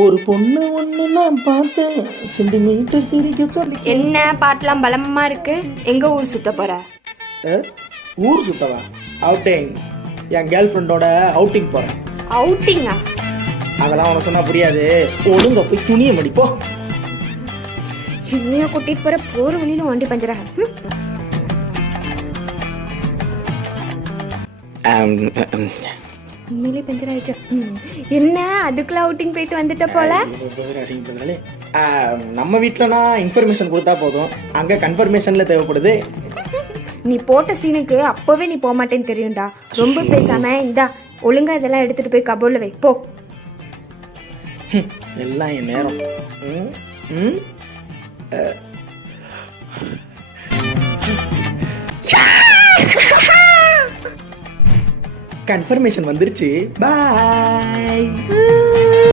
ஒரு பொண்ணு ஒண்ணு நான் பார்த்தேன் சென்டிமீட்டர் சிரிக்க சொல்லி. என்ன பாட்டெல்லாம் பலமா இருக்கு? எங்க ஊர் சுத்த போற? ஊர் சுத்தவா? அவுட்டிங். என் கேர்ள் ஃப்ரெண்டோட அவுட்டிங் போறேன். அவுட்டிங்கா? அதெல்லாம் உனக்கு சொன்னா புரியாது. ஒழுங்க போய் துணியை மடிப்போ. என்னைய கூட்டிட்டு போற வழியில வண்டி பஞ்சரா? உண்மையிலே பஞ்சர் ஆயிடுச்சு. என்ன அதுக்குள்ள அவுட்டிங் போயிட்டு வந்துட்ட போல? நம்ம வீட்டுலனா இன்ஃபர்மேஷன் கொடுத்தா போதும், அங்க கன்ஃபர்மேஷன்ல தேவைப்படுது. நீ போட்ட சீனுக்கு அப்பவே நீ போக மாட்டேன்னு தெரியும்டா. ரொம்ப பேசாம இந்தா ஒழுங்கா இதெல்லாம் எடுத்துட்டு போய் கபோர்ட்ல வை போ. எல்லாம் என் நேரம். கன்ஃபர்மேஷன் வந்துருச்சு. பாய்.